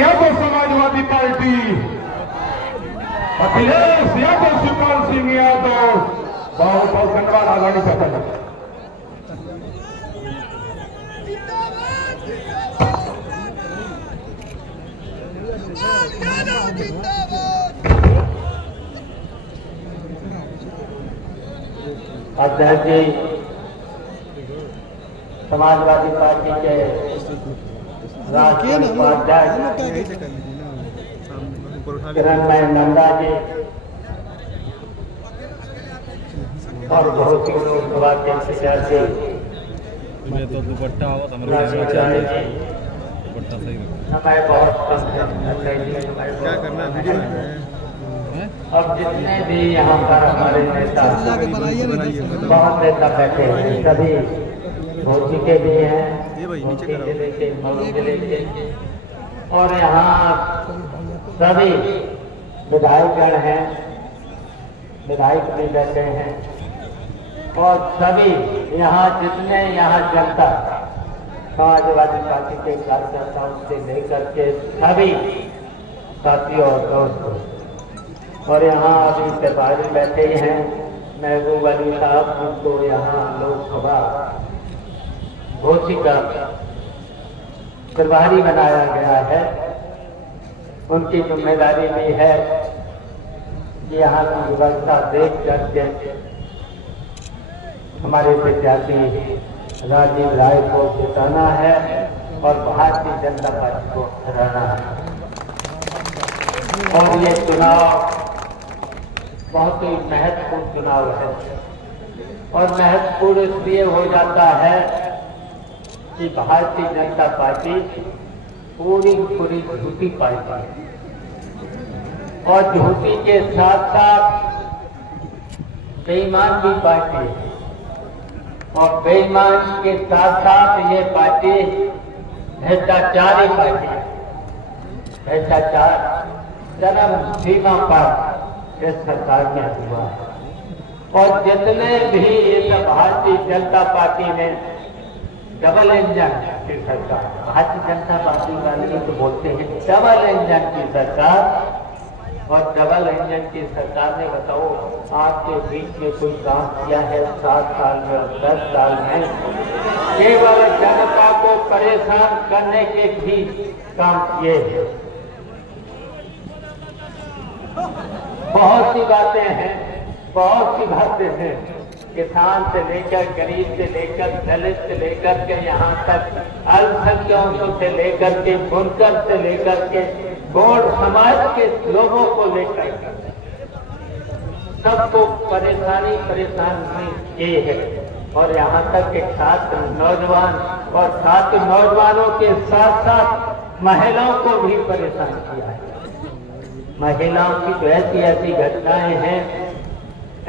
Yadav Samajwadi party, Akhilesh Yadav, Shivpal Singh Yadav, बहुत बहुत धन्यवाद। आगामी सफल अध्यक्ष जी समाजवादी पार्टी के राष्ट्रीय उपाध्यक्ष किरणमय नंदा जी और बहुत ही लोकसभा के प्रत्याशी दुपट्टा हमारे बहुत क्या करना अब जितने भी यहाँ पर हमारे नेता बहुत नेता बैठे हैं, सभी भोजी के भी हैं, जिले के, मऊ जिले के, और यहाँ सभी विधायकगण हैं, विधायक भी बैठे हैं, और सभी यहाँ जितने यहाँ जनता समाजवादी पार्टी के कार्यकर्ताओं से लेकर के सभी साथियों और दोस्तों, और यहाँ अभी व्यापारी बैठे हैं, महबूब अली साहब, उनको यहाँ लोकसभा घोषी का प्रभारी बनाया गया है। उनकी जिम्मेदारी भी है कि यहाँ की व्यवस्था देख करके हमारे प्रत्याशी राजीव राय को जिताना है और भारतीय जनता पार्टी को हराना है। और ये चुनाव बहुत ही महत्वपूर्ण चुनाव है, और महत्वपूर्ण इसलिए हो जाता है कि भारतीय जनता पार्टी पूरी झूठी पार्टी है, और झूठी के साथ साथ बेईमान भी पार्टी है, और बेईमान के साथ साथ ये पार्टी भ्रष्टाचारी पार्टी है। भ्रष्टाचार चरम सीमा पर इस सरकार में हुआ है, और जितने भी इस भारतीय जनता पार्टी ने डबल इंजन की सरकार, भारतीय जनता पार्टी वाले तो बोलते हैं डबल इंजन की सरकार, और डबल इंजन की सरकार ने बताओ आपके बीच में कोई काम किया है 7 साल में और 10 साल में? केवल जनता को परेशान करने के भी काम किए हैं। बहुत सी बातें हैं, बहुत सी बातें हैं, किसान से लेकर गरीब से लेकर दलित से लेकर के यहाँ तक अल्पसंख्यकों से लेकर के बुनकर से लेकर के गौड़ समाज के लोगों को लेकर सबको परेशान किए है। और यहाँ तक के छात्र नौजवान और छात्र नौजवानों के साथ साथ महिलाओं को भी परेशान किया है। महिलाओं की तो ऐसी ऐसी घटनाएं हैं,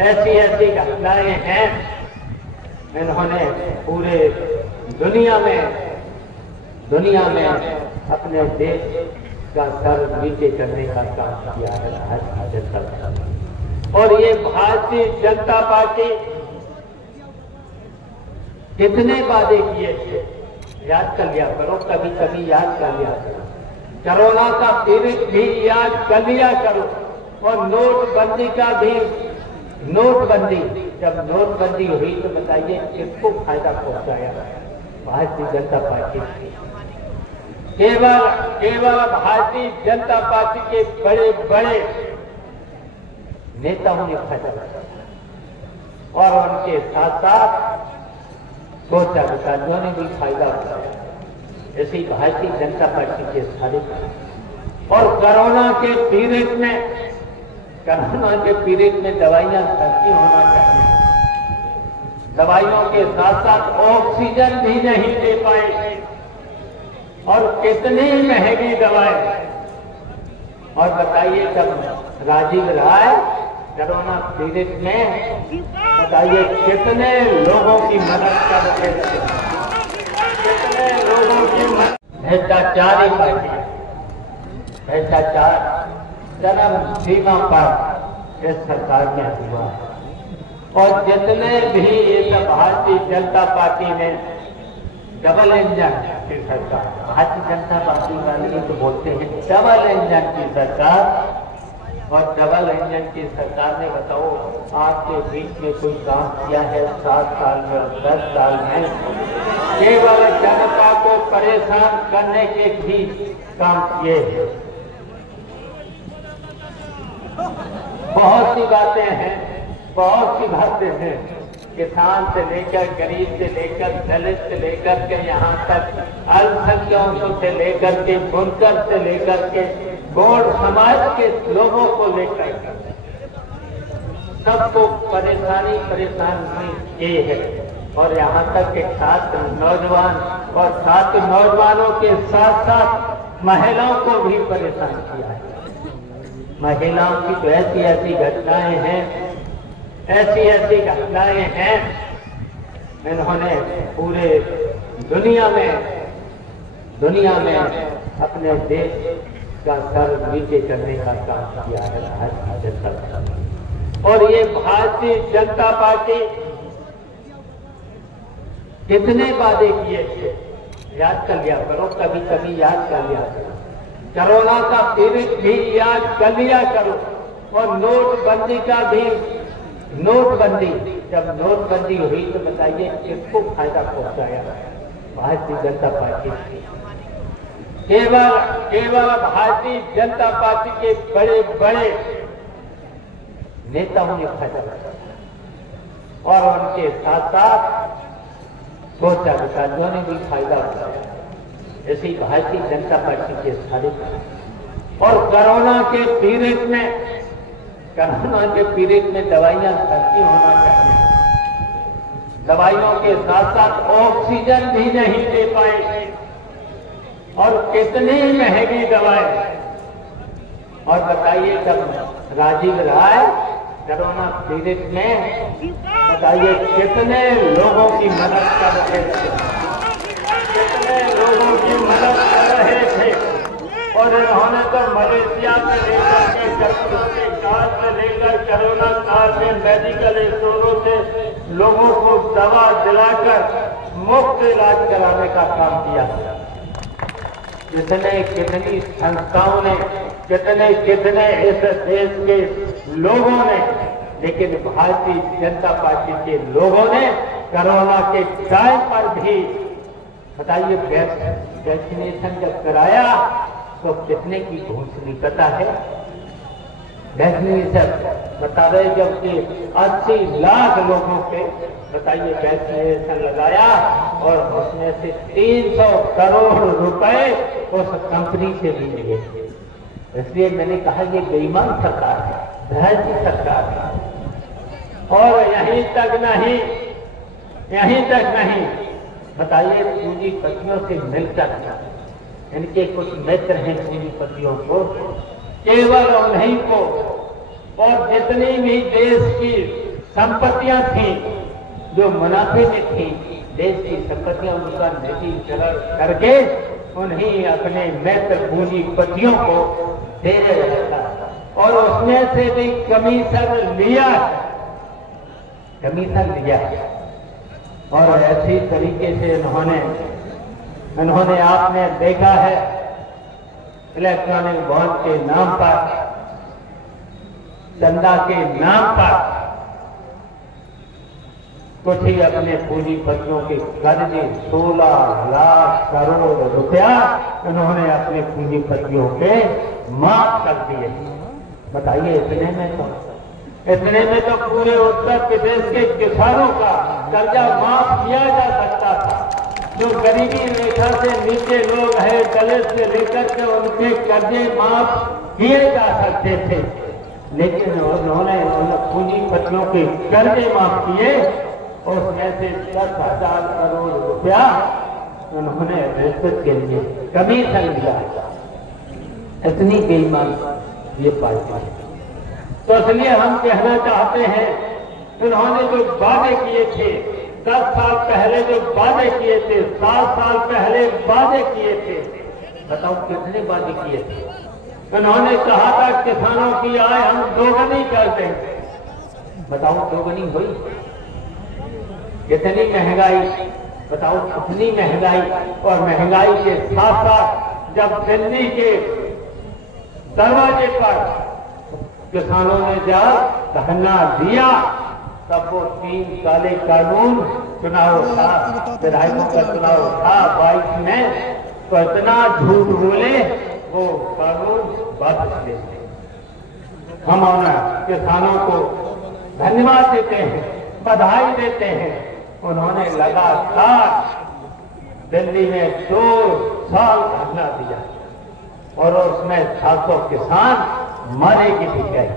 ऐसी ऐसी घटनाएं हैं, इन्होंने पूरे दुनिया में अपने देश का सर नीचे करने का काम किया है भारतीय जनता पार्टी। और ये भारतीय जनता पार्टी कितने वादे किए थे, याद कर लिया करो, कभी कभी याद कर लिया करो। कोरोना का पीरियड भी याद कर लिया करो, और नोटबंदी का भी, नोटबंदी जब नोटबंदी हुई तो बताइए किसको फायदा पहुंचाया? भारतीय जनता पार्टी। केवल भारतीय जनता पार्टी के बड़े बड़े नेताओं ने फायदा उठाया, और उनके साथ साथ कुछ अधिकारियों ने भी फायदा उठाया। ऐसी भारतीय जनता पार्टी के सारे। और कोरोना के पीरियड में दवाइयां सस्ती होना चाहिए, दवाइयों के साथ साथ ऑक्सीजन भी नहीं दे पाए, और कितनी महंगी दवाएं। और बताइए जब राजीव राय कोरोना पीरियड में बताइए कितने लोगों की मदद कर रहे थे, कितने लोगों की मदद। भ्रष्टाचारी पार्टी, भ्रष्टाचार चरम सीमा पर इस सरकार में हुआ है, और जितने भी इस भारतीय जनता पार्टी ने डबल इंजन की सरकार, भारतीय जनता पार्टी वाले तो बोलते हैं डबल इंजन की सरकार। और डबल इंजन की सरकार ने बताओ आपके बीच में कोई काम किया है 7 साल में और 10 साल में? केवल जनता को परेशान करने के भी काम किए हैं। बहुत सी बातें हैं, बहुत सी बातें हैं, किसान से लेकर गरीब से लेकर दलित से लेकर के यहाँ तक अल्पसंख्यकों से लेकर के बुनकर से लेकर के गौड़ समाज के लोगों को लेकर सबको परेशानी ये है। और यहाँ तक के छात्र नौजवान और छात्र नौजवानों के साथ साथ महिलाओं को भी परेशान किया है। महिलाओं की तो ऐसी ऐसी घटनाएं हैं, ऐसी ऐसी घटनाएं हैं, इन्होंने पूरे दुनिया में अपने देश का सर नीचे करने का काम किया है भारतीय जनता पार्टी। और ये भारतीय जनता पार्टी कितने वादे किए थे याद कर लिया करो, कभी कभी याद कर लिया करो। कोरोना का पीड़ित भी याद कर लिया करो। और नोटबंदी का भी, नोटबंदी जब नोटबंदी हुई तो बताइए किसको फायदा पहुंचाया? भारतीय जनता पार्टी। केवल भारतीय जनता पार्टी के बड़े बड़े नेताओं ने फायदा उठाया और उनके साथ साथ सोच अधिकारियों ने भी फायदा उठाया। ऐसी भारतीय जनता पार्टी के सारे। और कोरोना के पीरियड में दवाइयां सस्ती होना चाहिए। दवाइयों के साथ साथ ऑक्सीजन भी नहीं दे पाए और कितनी महंगी दवाएं। और बताइए जब राजीव राय कोरोना पीड़ित में बताइए कितने लोगों की मदद कर रहे थे, कितने लोगों की मदद कर रहे थे। और इन्होंने तो मलेशिया से लेकर के काल से लेकर कोरोना काल में मेडिकल स्टोरों से लोगों को दवा दिलाकर मुफ्त इलाज कराने का काम किया। कितनी संस्थाओं ने, कितने इस देश के लोगों ने, लेकिन भारतीय जनता पार्टी के लोगों ने कोरोना के टाइम पर भी बताइए वैक्सीनेशन जब कराया तो कितने की घोषणा पता है? वैक्सीनेशन बता रहे जबकि 80 लाख लोगों के बताइए वैक्सीनेशन लगाया और उसमें से 300 करोड़ रुपए उस कंपनी से भी मिले। इसलिए मैंने कहा ये बेईमान सरकार है, भ्रष्ट सरकार है। और यहीं तक नहीं बताइए पूंजीपतियों से मिलकर इनके कुछ मित्र हैं पूंजीपतियों को, केवल उन्हीं को और जितनी भी देश की संपत्तियां थी जो मुनाफे में थी, देश की संपत्तियां उनका निजीकरण करके उन्हीं अपने मित्र पूंजीपतियों को दे रहता और उसमें से भी कमीशन लिया। और ऐसी तरीके से इन्होंने आपने देखा है इलेक्ट्रॉनिक बॉन्ड के नाम पर, चंदा के नाम पर कुछ ही अपने पूंजीपतियों के कर्जे 16 लाख करोड़ रुपया इन्होंने अपने पूंजीपतियों के माफ कर दिए। बताइए इतने में तो पूरे उत्तर प्रदेश के किसानों का कर्जा माफ किया जा सकता था। जो गरीबी रेखा से नीचे लोग हैं, दलित से लेकर के उनके कर्जे माफ किए जा सकते थे, लेकिन उन्होंने पूंजीपतियों के कर्जे माफ किए। उसमें से 10,000 करोड़ रुपया उन्होंने रिश्वत के लिए कमीशन लिया। इतनी बेईमान ये पार्टी है। तो इसलिए हम कहना चाहते हैं उन्होंने जो वादे किए थे 10 साल पहले, जो वादे किए थे 7 साल पहले वादे किए थे, बताओ कितने वादे किए थे? उन्होंने कहा था किसानों की आय हम दोगुनी कर देंगे। बताओ दोगुनी हुई? कितनी महंगाई बताओ कितनी महंगाई, और महंगाई के साथ साथ जब दिल्ली के दरवाजे पर किसानों ने जब धरना दिया तब वो 3 काले कानून चुनाव था, विधायकों का चुनाव था 22 में, तो इतना झूठ बोले वो कानून वापस ले। हम किसानों को धन्यवाद देते हैं, बधाई देते हैं। उन्होंने लगातार दिल्ली में 2 साल धरना दिया और उसमें 700 किसान मारे की भी गए।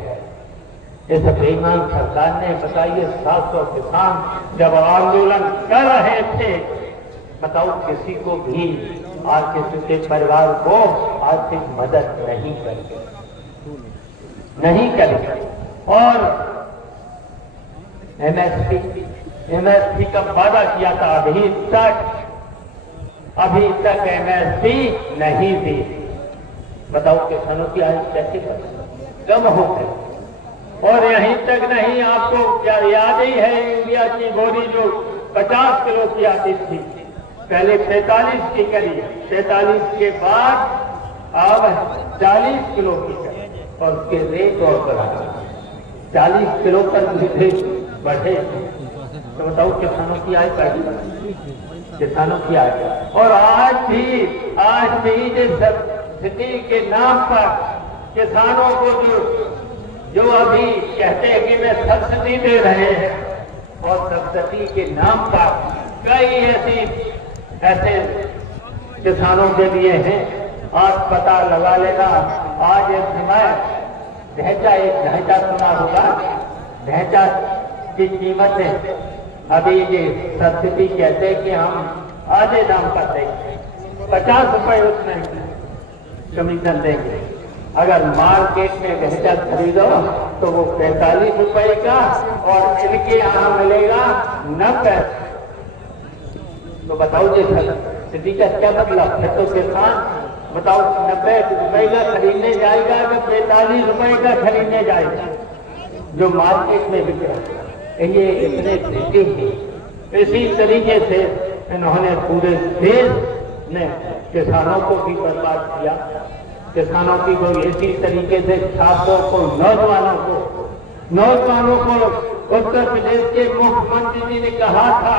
इस बेईमान सरकार ने बताइए 700 किसान जब आंदोलन कर रहे थे, बताओ किसी को भी आर्थिक के परिवार को आर्थिक मदद नहीं करेंगे। और एमएसपी का वादा किया था, अभी तक एमएसपी नहीं दी। बताओ किसानों की आय कैसे कम हो गई। और यहीं तक नहीं, आपको क्या याद ही है इंडिया की बोरी जो 50 किलो की आती थी, पहले 45 की करी, 45 के बाद अब 40 किलो की करी और उसके रेट और बढ़ा, 40 किलो पर रेट बढ़े। तो बताओ किसानों की आय बढ़ी, किसानों की आय। और आज भी जिस सब्सिडी के नाम पर किसानों को जो अभी कहते हैं कि मैं सब्सिडी दे रहे हैं, और सब्सिडी के नाम पर कई ऐसे किसानों के लिए हैं। आज पता लगा लेना, आज एक समय ढैंचा सुना होगा, ढैंचा की कीमत है अभी ये सब्सिडी कहते हैं कि हम आधे दाम पर देंगे, 50 रुपए उसमें कमीशन देंगे। अगर मार्केट में ढैंचा खरीदो तो वो 45 रुपए का, और इनके यहाँ मिलेगा 90। तो बताओ जी सब्सिडी का क्या मतलब है? तो किसान बताओ 90 रुपए का खरीदने जाएगा कि 45 रुपए का खरीदने जाएगा जो मार्केट में बिक रहा है। ये इतने देते हैं। इसी तरीके से इन्होंने पूरे देश ने किसानों को भी बर्बाद किया। किसानों की को इसी तरीके से छात्रों को, नौजवानों को उत्तर प्रदेश के मुख्यमंत्री जी ने कहा था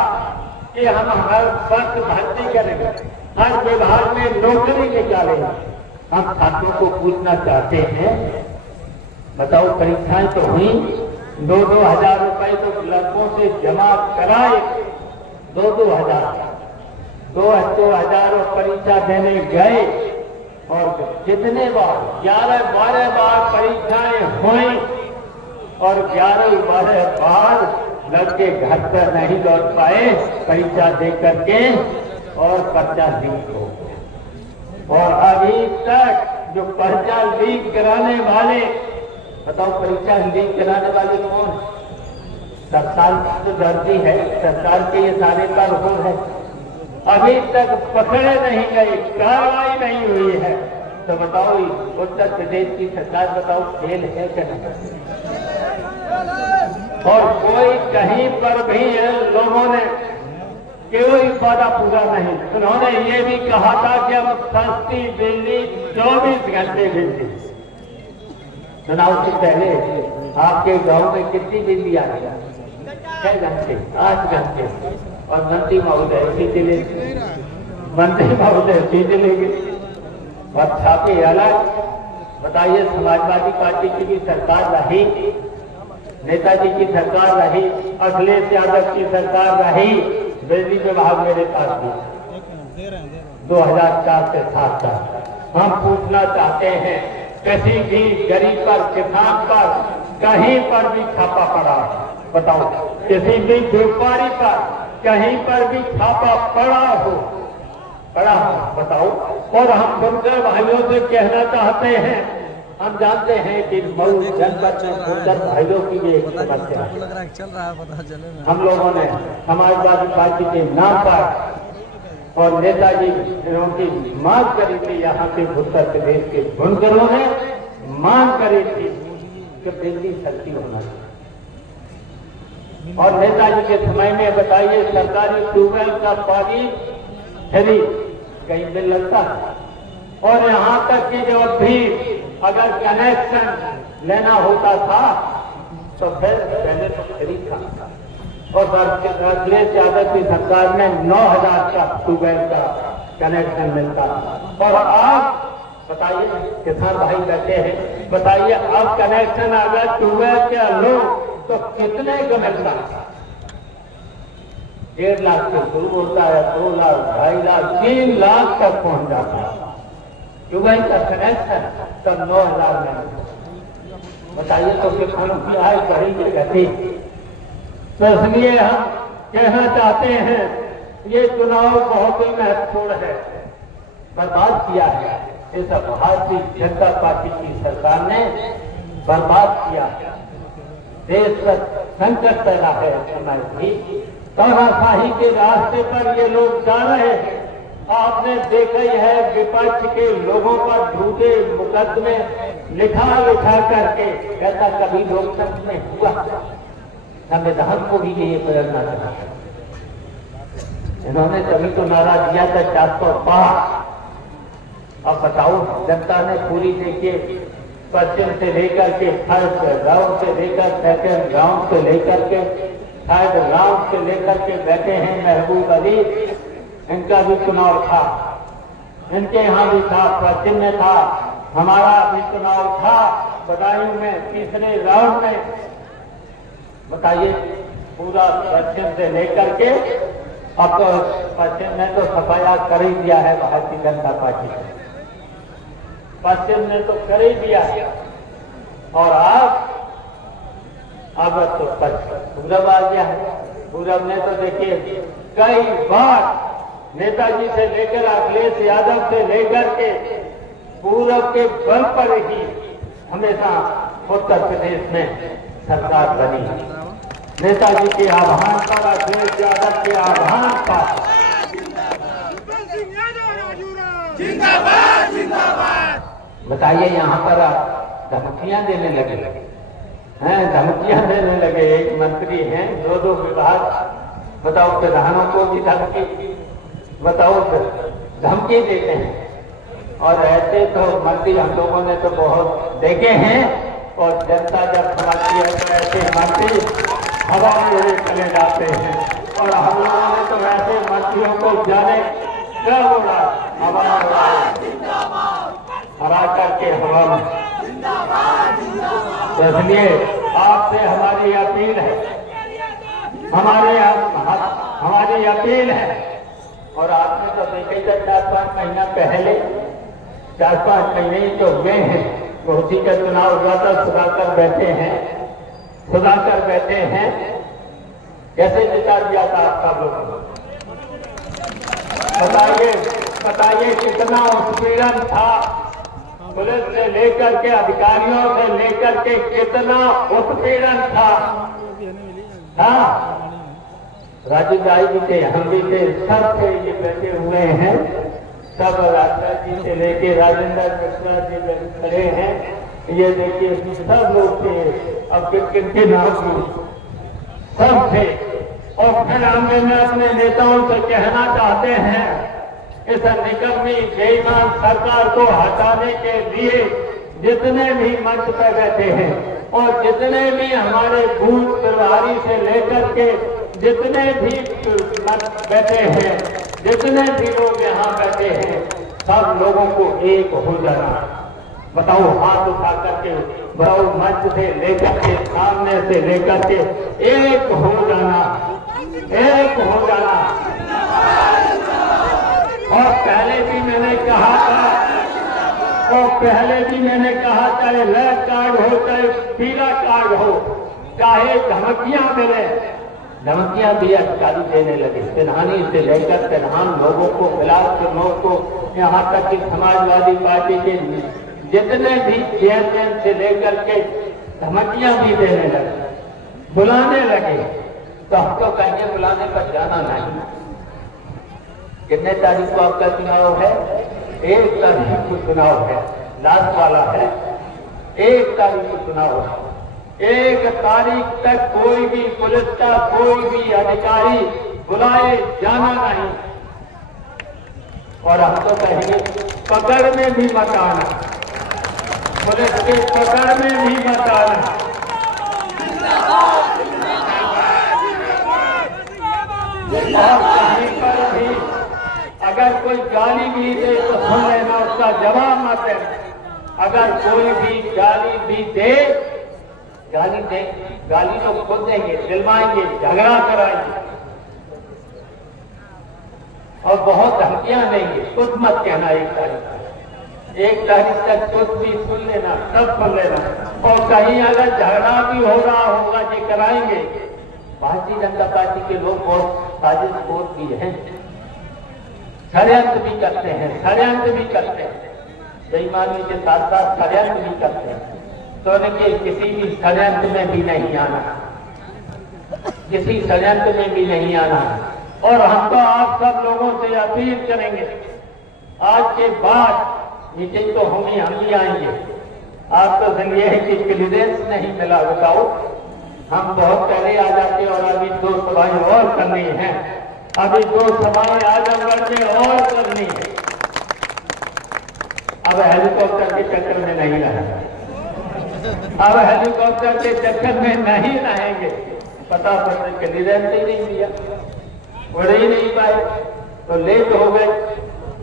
कि हम हर वर्ष भर्ती करेंगे, हर विभाग में नौकरी निकालेंगे। हम छात्रों को पूछना चाहते हैं, बताओ परीक्षाएं तो हुई, 2-2 हजार रुपए तो लड़कों से जमा कराए, 2-2 हजार परीक्षा देने गए, और कितने बार 11-12 बार परीक्षाएं हुई, और 11-12 बार लड़के घर पर नहीं लौट पाए परीक्षा दे करके, और पर्चा लीक हो। और अभी तक जो पर्चा लीक कराने वाले, बताओ परीक्षा लीक कराने वाले कौन? सरकार तो डरती है, सरकार के ये सारे कानून है, अभी तक पकड़े नहीं गए, कार्रवाई नहीं हुई है। तो बताओ उत्तर प्रदेश की सरकार, बताओ खेल है क्या नहीं? और कोई कहीं पर भी लोगों ने कोई वादा पूरा नहीं। उन्होंने ये भी कहा था कि हम सस्ती बिजली 24 घंटे बिजली। चुनाव से पहले आपके गांव में कितनी बिजली आ रही है? 6 घंटे, 8 घंटे। और मंत्री महोदय सीधे लेंगे और छापे अलग। बताइए, समाजवादी पार्टी की भी सरकार रही, नेताजी की सरकार रही, अखिलेश यादव की सरकार रही, बिजली विभाग मेरे पास भी 2004 से 7 तक। हम पूछना चाहते हैं, किसी भी गरीब पर, किसान पर कहीं पर भी छापा पड़ा? बताओ, किसी भी व्यापारी पर कहीं पर भी छापा पड़ा हो? बताओ। और हम बुनकर भाइयों से कहना चाहते हैं, हम जानते हैं कि मऊ जनपद में बुनकर भाइयों की भी एक समस्या है। हम लोगों ने समाजवादी पार्टी के नाम पर और नेताजी की मांग करी थी, यहाँ के उत्तर प्रदेश के बुनकरों ने मांग करी थी कि बिजली सस्ती होना चाहिए। और नेताजी के समय में बताइए सरकारी ट्यूबवेल का पानी फ्री कहीं मिल लगता है। और यहाँ तक कि जब भी अगर कनेक्शन लेना होता था तो फिर पहले तो फ्री था। और अखिलेश यादव की सरकार में 9,000 का ट्यूबवेल का कनेक्शन मिलता था। और आप बताइए, किसान भाई बैठे हैं, बताइए अब कनेक्शन अगर ट्यूबवेल के लो तो कितने का मिलता है? 1.5 लाख से शुरू होता है, 2 लाख, 2.5 लाख, 3 लाख तक पहुंच जाता है ट्यूबवेल का कनेक्शन। तो 9,000 में बताइए तो किसानों की आय बढ़ी गति। तो इसलिए हम कहना चाहते हैं ये चुनाव बहुत ही महत्वपूर्ण है। बर्बाद किया है इस भारतीय जनता पार्टी की सरकार ने, बर्बाद किया है। देश पर संकट पैदा है समय भी, तानाशाही के रास्ते पर ये लोग जा रहे हैं। आपने देखा ही है विपक्ष के लोगों पर झूठे मुकदमे लिखा करके, ऐसा कभी लोकतंत्र में हुआ? संविधान को भी ये प्रेरणा था। इन्होंने तभी तो नारा दिया था 405। अब बताओ जनता ने पूरी देखिए, पश्चिम से लेकर के फर्स्ट राउंड से लेकर सेकेंड राउंड से लेकर के थर्ड राउंड से लेकर के बैठे हैं। महबूब अली, इनका भी चुनाव था, इनके यहाँ भी था, पश्चिम में था, हमारा भी चुनाव था बदायूं में तीसरे राउंड में। बताइए पूरा पश्चिम से लेकर के अब तो पश्चिम में तो सफाया कर ही दिया है भारतीय जनता पार्टी ने, पश्चिम ने तो कर ही दिया। और अब तो पूरब आ गया है। पूरब ने तो देखिए कई बार नेताजी से लेकर अखिलेश यादव से लेकर के पूरब के बल पर ही हमेशा उत्तर प्रदेश में सरकार बनी। नेताजी के आह्वान पर, अखिलेश यादव के आह्वान पर। बताइए यहाँ पर धमकियां देने लगे हैं, धमकियां देने लगे। एक मंत्री हैं, 2 विभाग, बताओ प्रधानों को भी धमकी, बताओ धमकी देते हैं। और ऐसे तो मंत्री हम लोगों ने तो बहुत देखे हैं। और जनता जब समझती है तो ऐसे मंत्री हवा में उड़े चले जाते हैं। और हम लोगों ने तो ऐसे मंत्रियों को जाने क्या बोला, हवा हरा करके हवा में। इसलिए आपसे हमारी अपील है, हमारी अपील है। और आपने तो देखे थे 4-5 महीना पहले, 4-5 महीने ही तो हुए हैं, उसी का चुनाव हुआ था। सुधाकर बैठे हैं, कैसे जिता दिया था आपका लोग? बताइए कितना उत्पीड़न था, पुलिस से लेकर के अधिकारियों से लेकर के कितना उत्पीड़न था। हाँ, राजू भाई भी थे, हम भी थे, सब थे, ये बैठे हुए हैं सब। राजा जी से लेके राजेंद्र मिश्रा जी खड़े हैं, ये देखिए सब लोग थे। अब किन नाम सब थे। और फिर हम अपने नेताओं से कहना चाहते हैं, इस निकम्मी बेईमान सरकार को हटाने के लिए जितने भी मंच पर बैठे हैं और जितने भी हमारे बूथ प्रभारी से लेकर के जितने भी बैठे हैं, जितने भी लोग यहाँ बैठे हैं, सब लोगों को एक हो जाना। बताओ, हाथ उठा करके बताओ, मंच से लेकर के सामने से लेकर के एक हो जाना, एक हो जाना। और पहले भी मैंने कहा चाहे रेड कार्ड हो चाहे पीला कार्ड हो, चाहे धमकियां मिले, धमकियां भी अधिकारी देने लगे। प्रधानी से लेकर प्रधान लोगों को, बिलासपुर को, यहाँ तक कि समाजवादी पार्टी के जितने भी चेयरमैन से लेकर के धमकियां भी देने लगे, बुलाने लगे। तो हम तो कहेंगे बुलाने पर जाना नहीं। कितने तारीख को आपका चुनाव है? 1 तारीख को चुनाव है, लास्ट वाला है, 1 तारीख को चुनाव है। 1 तारीख तक कोई भी पुलिस का कोई भी अधिकारी बुलाए जाना नहीं। और हम तो कहेंगे पकड़ में भी मत आना, पुलिस के पकड़ में भी मत आना। और कहीं पर भी अगर कोई गाली भी दे तो सुन लेना, उसका जवाब मत देना। अगर कोई भी गाली भी दे, गाली तो खुद देंगे, दिलवाएंगे, झगड़ा कराएंगे और बहुत धमकियां देंगे। कुछ मत कहना 1 तारीख तक कुछ भी सुन लेना, सब सुन लेना। और कहीं अगर झगड़ा भी हो रहा होगा जी कराएंगे। भारतीय जनता पार्टी के लोग बहुत साजिशखोर भी हैं, षड्यंत्र भी करते हैं, बेईमानी के साथ साथ षड्यंत्र भी करते हैं। तो उनके किसी भी षड्यंत्र में भी नहीं आना, किसी षड्यंत्र में भी नहीं आना। और हम तो आप सब लोगों से अपील करेंगे, आज के बाद मीटिंग तो होंगी, हम भी आएंगे। आप तो संदेह है कि क्लियरेंस नहीं मिला, बताओ। हम बहुत पहले आ जाते और अभी 2 सभाएं और करनी है, अभी 2 सभाएं आजमगढ़ में और करनी है। अब हेलीकॉप्टर के चक्कर में नहीं रहेंगे, अब हेलीकॉप्टर के चक्कर में नहीं रहेंगे। पता पत्र क्लियरेंस ही नहीं दिया, बढ़ ही नहीं पाए, तो लेट हो गए।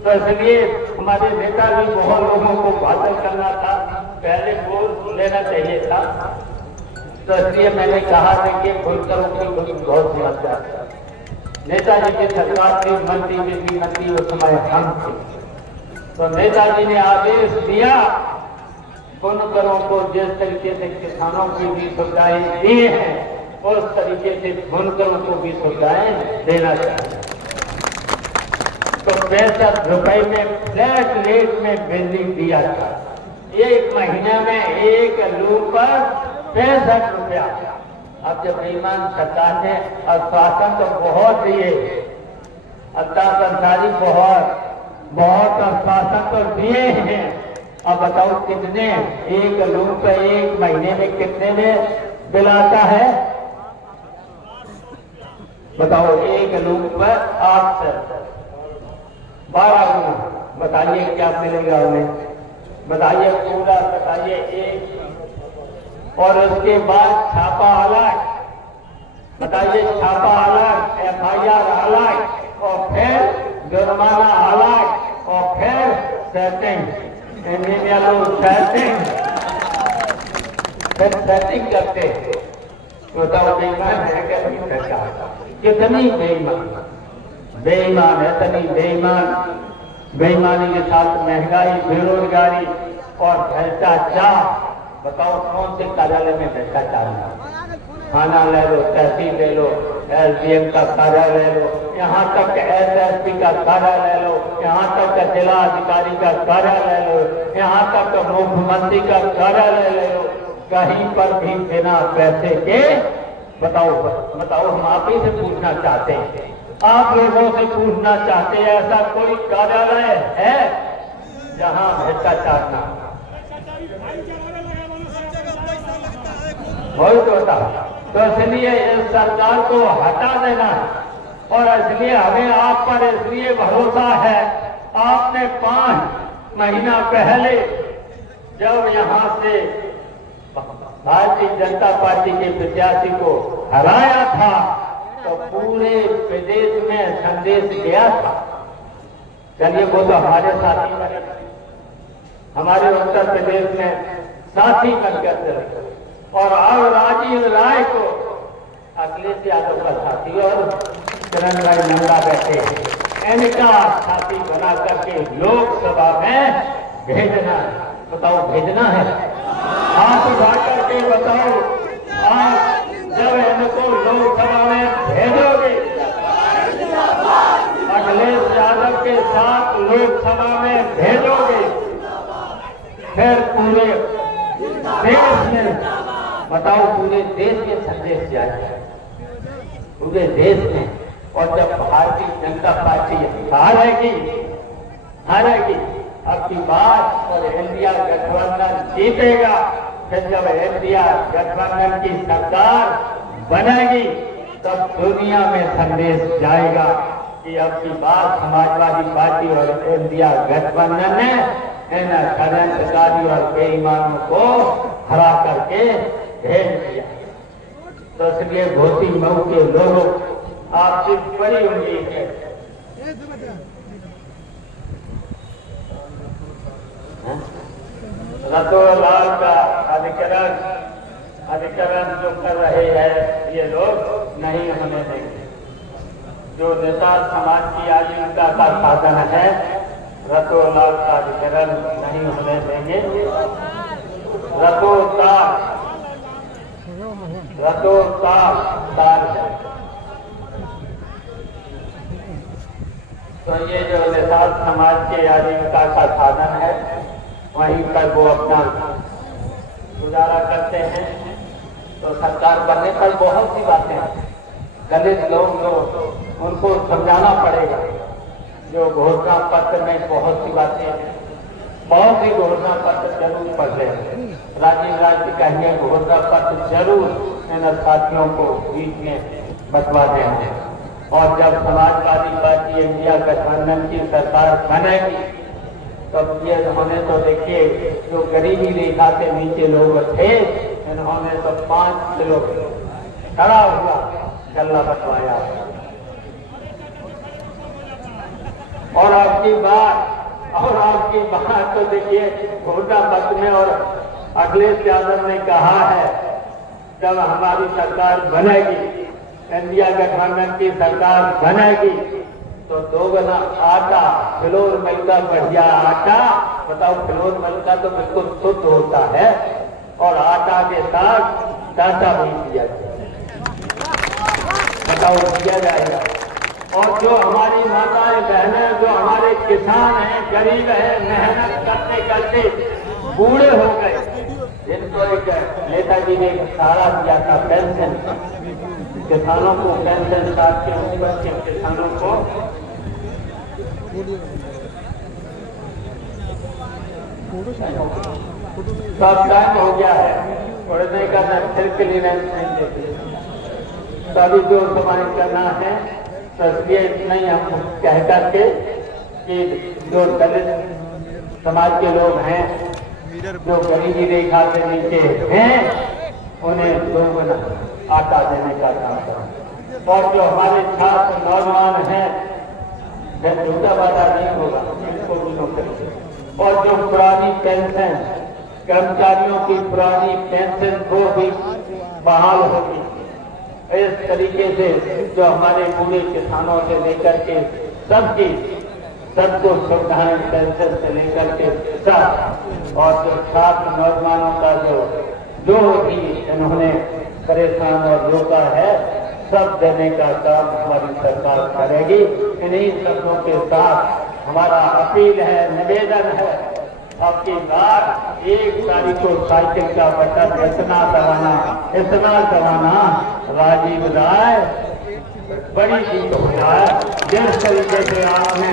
तो इसलिए हमारे नेता भी बहुत लोगों को बादल करना था, पहले बोल लेना चाहिए था। तो इसलिए मैंने कहा था कि खुलकर उनकी बहुत समझदार था। नेताजी की सरकार थी, मंत्री भी मंत्री उस समय हम थे। तो नेताजी ने आदेश दिया बुनकरों को जिस तरीके से किसानों की भी सुविधाएं दी हैं, उस तरीके से बुनकरों को भी सुविधाएं देना चाहिए। तो 65 रुपए में फ्लैट रेट में बिजली दिया था। 1 महीने में 1 लूप पर 65 रुपया। अब जब बेईमान सरकार ने आश्वासन तो बहुत दिए, अल्लाह संसारी बहुत आश्वासन तो दिए हैं। अब बताओ कितने 1 लूप पर 1 महीने में कितने में बिल आता है? बताओ 1 लूप पर 8 से 12 गुना। बताइए क्या मिलेगा उन्हें? बताइए पूरा बताइए 1। और उसके बाद छापा अलग, बताइए छापा अलग, FIR अलग, और फिर जुर्माना अलग, और फिर सेटिंग, फिर सेटिंग करते। बताओ बेईमान है कैसी सरकार, कितनी बेईमान है, इतनी बेईमानी के साथ महंगाई, बेरोजगारी और भ्रष्टाचार। बताओ कौन से कार्यालय में भ्रष्टाचार है? थाना ले लो, तहसील ले लो, SDM का कार्यालय ले लो, यहाँ तक SSP का कार्यालय ले लो, यहाँ तक जिला अधिकारी का कार्यालय ले लो, यहाँ तक मुख्यमंत्री का कार्यालय ले लो। कहीं पर भी बिना पैसे के बताओ हम आप ही से पूछना चाहते हैं, आप लोगों से पूछना चाहते हैं, ऐसा कोई कार्यालय है जहाँ भ्रष्टाचार ना हो? बहुत होता। तो इसलिए इस सरकार को हटा देना है। और इसलिए हमें आप पर इसलिए भरोसा है, आपने 5 महीना पहले जब यहाँ से भारतीय जनता पार्टी के प्रत्याशी को हराया था तो पूरे प्रदेश में संदेश गया था। चलिए वो तो हमारे साथी बने, हमारे उत्तर प्रदेश में साथी बनकर चले। और अब राजीव राय को अखिलेश यादव का साथी और किरण भाई नंदा बैठे, इनका साथी बना करके लोकसभा में भेजना। बताओ भेजना है? हाथ उठा करके बताओ, आप जब इनको लोकसभा में भेजोगे, अखिलेश यादव के साथ लोकसभा में भेजोगे, फिर पूरे देश में बताओ, पूरे देश में संदेश जाएगा, पूरे देश में। और जब भारतीय जनता पार्टी हारेगी अब की बात और इंडिया गठबंधन जीतेगा, फिर जब इंडिया गठबंधन की सरकार बनेगी तब दुनिया में संदेश जाएगा कि अब की बात समाजवादी पार्टी और इंडिया गठबंधन ने इन षड्यंत्रकारी और बेईमानों को हरा करके भेज दिया। तो इसलिए घोसी मऊ के लोगों आपसे बड़ी उम्मीद है। रतोलाल का अधिकरण जो कर रहे हैं ये लोग नहीं होने देंगे। जो नेता समाज की आजीविका का साधन है रतोलाल का अधिकरण नहीं होने देंगे। रतोताल तो ये जो निषाद समाज के आजीविका का साधन है वहीं पर वो अपना गुजारा करते हैं। तो सरकार बनने पर बहुत सी बातें हैं। दलित लोग जो उनको समझाना पड़ेगा। जो घोषणा पत्र में बहुत सी बातें हैं, बहुत सी घोषणा पत्र जरूर पढ़े। राजीव गांधी कहेंगे घोषणा पत्र जरूर इन साथियों को बीच में बंटवा देंगे। और जब समाजवादी पार्टी इंडिया गठबंधन की सरकार बनेगी तब ये इन्होंने तो देखिए जो गरीबी रेखा के नीचे लोग थे इन्होंने तो 5 किलो खड़ा हुआ गल्ला बंटवाया। और आपकी बात तो देखिए घोषणा पत्र में और अखिलेश यादव ने कहा है जब हमारी सरकार बनेगी इंडिया गठबंधन की सरकार बनेगी तो 2 गुना आटा फ्लोर मिल का बढ़िया आटा। बताओ फ्लोर मिल का तो बिल्कुल शुद्ध होता है और आटा के साथ डाटा भी दिया जाएगा। बताओ दिया जाएगा। और जो हमारी माताएं बहनें जो हमारे किसान हैं गरीब हैं मेहनत करते करते बूढ़े हो गए जिनको एक नेताजी ने सहारा दिया था पेंशन किसानों को पेंशन 60 के ऊपर के किसानों को सब टाइम हो गया है पढ़ने का न फिर क्लियरेंस नहीं देते। तभी जो समाज करना है तो इसलिए इतना ही हम कह करके कि जो दलित समाज के लोग हैं जो गरीबी रेखा से नीचे हैं उन्हें 2 गुना आटा देने का काम करें। और जो हमारे छात्र नौजवान हैं झूठा वादा नहीं होगा इनको भी नौकरी। और जो पुरानी पेंशन कर्मचारियों की पुरानी पेंशन को भी बहाल होगी। इस तरीके से जो हमारे पूरे किसानों से लेकर के सबको सुविधाएं पेंशन से लेकर के सब और जो छात्र नौजवानों का जो भी इन्होंने परेशान और रोका है सब देने का काम हमारी सरकार करेगी। इन्हीं शब्दों के साथ हमारा अपील है निवेदन है अब की बार 1 तारीख को साइकिल का बटन इतना दबाना राजीव राय बड़ी चीज हो रहा है। जिस तरीके से आपने